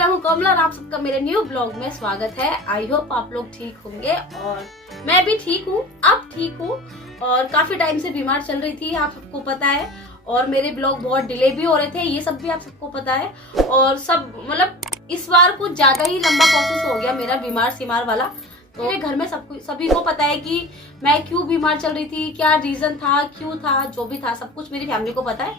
मैं हूँ कमला और आप सबका मेरे न्यू ब्लॉग में स्वागत है। आई होप आप लोग ठीक होंगे और मैं भी ठीक हूँ, अब ठीक हूँ। और काफी टाइम से बीमार चल रही थी, आप सबको पता है। और मेरे ब्लॉग बहुत डिले भी हो रहे थे, ये सब भी आप सबको पता है। और सब मतलब इस बार कुछ ज्यादा ही लंबा प्रोसेस हो गया मेरा बीमार सीमार वाला। तो मेरे घर में सभी को पता है कि मैं क्यों बीमार चल रही थी, क्या रीजन था, क्यों था, जो भी था सब कुछ मेरी फैमिली को पता है।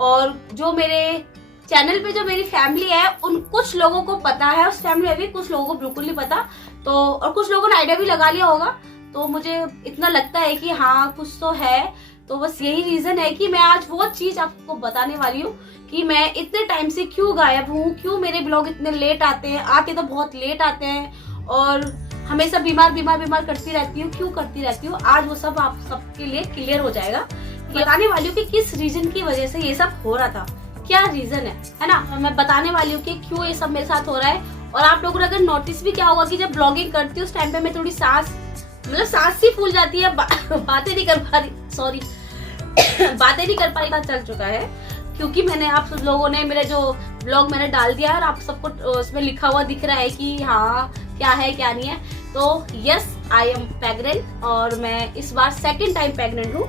और जो मेरे चैनल पे जो मेरी फैमिली है उन कुछ लोगों को पता है, उस फैमिली में भी कुछ लोगों को बिल्कुल नहीं पता। तो और कुछ लोगों ने आइडिया भी लगा लिया होगा। तो मुझे इतना लगता है कि हाँ कुछ तो है। तो बस यही रीजन है कि मैं आज वो चीज आपको बताने वाली हूँ कि मैं इतने टाइम से क्यों गायब हूँ, क्यों मेरे ब्लॉग इतने लेट आते हैं, आते तो बहुत लेट आते हैं और हमेशा बीमार करती रहती हूँ, क्यों करती रहती हूँ। आज वो सब आप सबके लिए क्लियर हो जाएगा। बताने वाली हूँ कि किस रीजन की वजह से ये सब हो रहा था, क्या रीजन है ना। मैं बताने वाली हूँ कि क्यों ये सब मेरे साथ हो रहा है। और आप लोगों ने अगर नोटिस भी किया होगा कि जब ब्लॉगिंग करती हूँ उस टाइम पे मैं थोड़ी सांस सी फूल जाती है, बातें नहीं कर पा रही, सॉरी बातें नहीं कर पा रही, चल चुका है क्योंकि मैंने आप सब लोगों ने मेरे जो ब्लॉग मैंने डाल दिया है और आप सबको उसमें लिखा हुआ दिख रहा है कि हाँ क्या है क्या नहीं है। तो यस आई एम प्रेग्नेंट और मैं इस बार सेकेंड टाइम प्रेग्नेंट हूँ।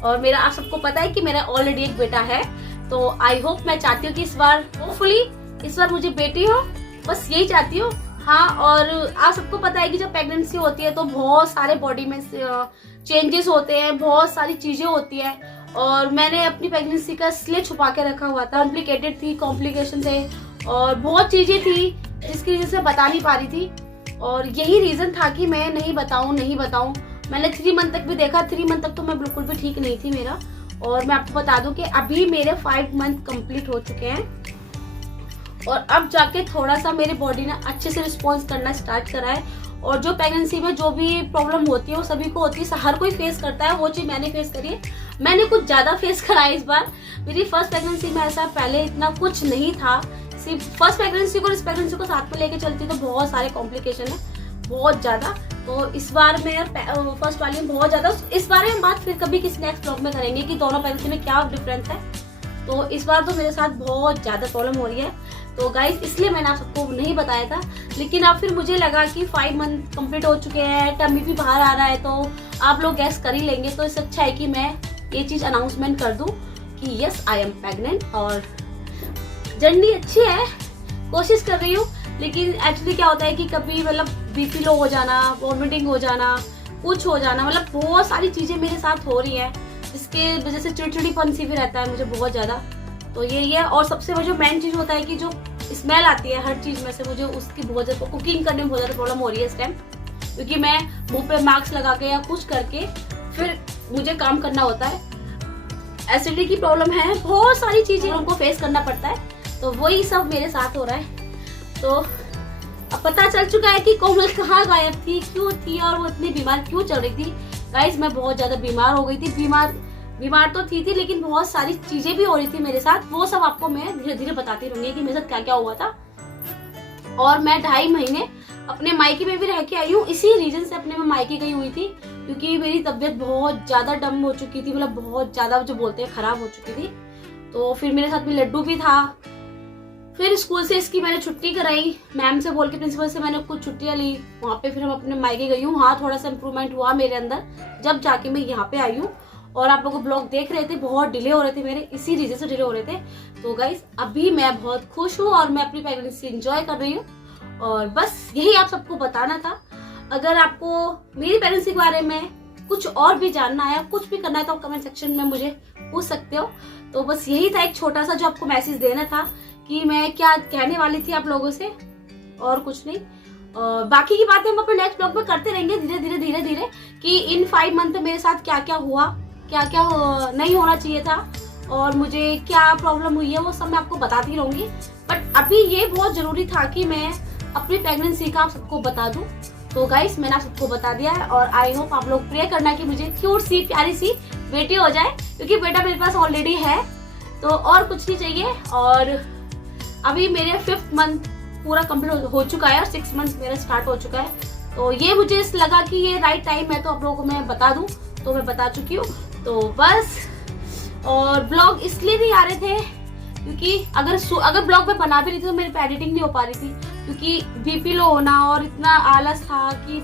और मेरा आप सबको पता है कि मेरा ऑलरेडी एक बेटा है। तो आई होप मैं चाहती हूँ कि इस बार होपफुली इस बार मुझे बेटी हो, बस यही चाहती हूँ। हाँ और आप सबको पता है कि जब प्रेगनेंसी होती है तो बहुत सारे बॉडी में चेंजेस होते हैं, बहुत सारी चीजें होती है। और मैंने अपनी प्रेगनेंसी का इसलिए छुपा के रखा हुआ था, कॉम्प्लिकेटेड थी, कॉम्प्लिकेशन थे और बहुत चीजें थी जिसकी वजह से बता नहीं पा रही थी। और यही रीजन था कि मैं नहीं बताऊं। मैंने 3 मंथ तक भी देखा, 3 मंथ तक तो मैं बिल्कुल भी ठीक नहीं थी मेरा। और मैं आपको बता दूं कि अभी मेरे 5 मंथ कंप्लीट हो चुके हैं और अब जाके थोड़ा सा मेरी बॉडी ने अच्छे से रिस्पॉन्स करना स्टार्ट करा है। और जो प्रेगनेंसी में जो भी प्रॉब्लम होती है वो सभी को होती है, हर कोई फेस करता है, वो चीज मैंने फेस करी है। मैंने कुछ ज्यादा फेस करा है इस बार। मेरी फर्स्ट प्रेगनेंसी में ऐसा पहले इतना कुछ नहीं था। सिर्फ फर्स्ट प्रेगनेंसी को इस प्रेगनेंसी को साथ में लेके चलती तो बहुत सारे कॉम्प्लिकेशन है, बहुत ज्यादा। तो इस बार में फर्स्ट वाली में बहुत ज्यादा, इस बारे में बात फिर कभी किसी नेक्स्ट ब्लॉग में करेंगे कि दोनों प्रेगनेंसी में क्या डिफरेंस है। तो इस बार तो मेरे साथ बहुत ज्यादा प्रॉब्लम हो रही है। तो गाइस इसलिए मैंने आप सबको नहीं बताया था, लेकिन अब फिर मुझे लगा कि 5 मंथ कंप्लीट हो चुके हैं, टमी भी बाहर आ रहा है तो आप लोग गैस कर ही लेंगे। तो इससे अच्छा है कि मैं ये चीज अनाउंसमेंट कर दूं कि यस आई एम प्रेग्नेंट। और जर्नी अच्छी है, कोशिश कर रही हूँ, लेकिन एक्चुअली क्या होता है कि कभी मतलब बीपी लो हो जाना, वॉमिटिंग हो जाना, कुछ हो जाना, मतलब बहुत सारी चीजें मेरे साथ हो रही है जिसके वजह से चिड़चिड़ीपन सी भी रहता है मुझे बहुत ज्यादा। तो ये है। और सबसे जो मेन चीज होता है कि जो स्मेल आती है हर चीज में से, मुझे उसकी बहुत ज्यादा कुकिंग करने में बहुत ज्यादा प्रॉब्लम हो रही है इस टाइम, क्योंकि मैं मुंह पे मास्क लगा के या कुछ करके फिर मुझे काम करना होता है। एसिडिटी की प्रॉब्लम है, बहुत सारी चीजें उनको फेस करना पड़ता है। तो वही सब मेरे साथ हो रहा है। तो अब पता चल चुका है कि कोमल कहाँ गायब थी, क्यों थी और वो इतनी बीमार क्यों चल रही थी। गाइस मैं बहुत ज्यादा बीमार हो गई थी, बीमार तो थी लेकिन बहुत सारी चीजें भी हो रही थी मेरे साथ। वो सब आपको मैं धीरे धीरे बताती रहूंगी कि मेरे साथ क्या क्या हुआ था। और मैं 2.5 महीने अपने मायके में भी रह के आई हूँ, इसी रीजन से अपने मैं मायके गई हुई थी क्योंकि मेरी तबीयत बहुत ज्यादा डम हो चुकी थी, मतलब बहुत ज्यादा जो बोलते हैं खराब हो चुकी थी। तो फिर मेरे साथ में लड्डू भी था। फिर स्कूल से इसकी मैंने छुट्टी कराई, मैम से बोल के प्रिंसिपल से मैंने कुछ छुट्टियां ली। वहाँ पे फिर हम अपने मायके गई हूँ, हाँ थोड़ा सा इम्प्रूवमेंट हुआ मेरे अंदर जब जाके मैं यहाँ पे आई हूँ। और आप लोग ब्लॉग देख रहे थे, बहुत डिले हो रहे थे मेरे, इसी रीजन से डिले हो रहे थे। तो गाइस अभी मैं बहुत खुश हूँ और मैं अपनी प्रेगनेंसी एंजॉय कर रही हूँ। और बस यही आप सबको बताना था। अगर आपको मेरी प्रेगनेंसी के बारे में कुछ और भी जानना है, कुछ भी करना है, तो आप कमेंट सेक्शन में मुझे पूछ सकते हो। तो बस यही था एक छोटा सा जो आपको मैसेज देना था कि मैं क्या कहने वाली थी आप लोगों से, और कुछ नहीं। बाकी की बातें हम अपने नेक्स्ट ब्लॉग में करते रहेंगे धीरे धीरे कि इन 5 मंथ में मेरे साथ क्या क्या हुआ, क्या क्या नहीं होना चाहिए था और मुझे क्या प्रॉब्लम हुई है, वो सब मैं आपको बताती रहूंगी। बट अभी ये बहुत जरूरी था कि मैं अपनी प्रेगनेंसी का आप सबको बता दूं। तो गाइस मैंने आप सबको बता दिया है और आई होप आप लोग प्रे करना कि मुझे क्यूट सी प्यारी सी बेटी हो जाए, क्योंकि बेटा मेरे पास ऑलरेडी है। तो और कुछ नहीं चाहिए। और अभी मेरे 5th मंथ पूरा कंप्लीट हो चुका है और 6 मंथ मेरा स्टार्ट हो चुका है। तो ये मुझे लगा कि ये राइट टाइम है तो आप लोगों को मैं बता दूं, तो मैं बता चुकी हूँ। तो बस, और ब्लॉग इसलिए नहीं आ रहे थे क्योंकि अगर ब्लॉग में बना भी रही थी तो मेरे पे एडिटिंग नहीं हो पा रही थी, क्योंकि बीपी लो होना और इतना आलस था कि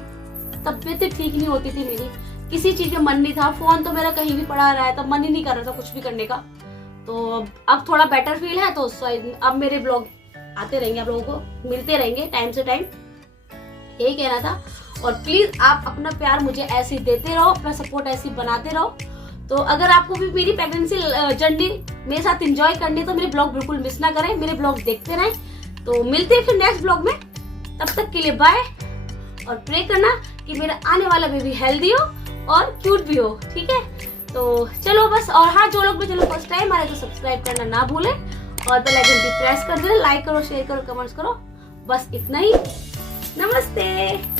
तबीयत ठीक नहीं होती थी मेरी, किसी चीज में मन नहीं था। फोन तो मेरा कहीं भी पड़ा रहा है, तब मन ही नहीं कर रहा था कुछ भी करने का। तो अब थोड़ा बेटर फील है, तो अब मेरे ब्लॉग आते रहेंगे, आप लोगों को मिलते रहेंगे टाइम से टाइम, यही कहना था। और प्लीज आप अपना प्यार मुझे ऐसे देते रहो, अपना सपोर्ट ऐसे बनाते रहो। तो अगर आपको भी मेरी प्रेगनेंसी जर्नी मेरे साथ एंजॉय करनी है तो मेरे ब्लॉग बिल्कुल मिस ना करें, मेरे ब्लॉग देखते रहें। तो मिलते हैं फिर नेक्स्ट ब्लॉग में, तब तक के लिए बाय। और प्रे करना कि मेरा आने वाला बेबी हेल्दी हो और क्यूट भी हो, ठीक है। तो चलो बस, और हाँ, जो लोग भी चलो फर्स्ट टाइम आ रहे तो सब्सक्राइब करना ना भूलें और बेल आइकन भी प्रेस कर देना, लाइक करो, शेयर करो, कमेंट्स करो, बस इतना ही। नमस्ते।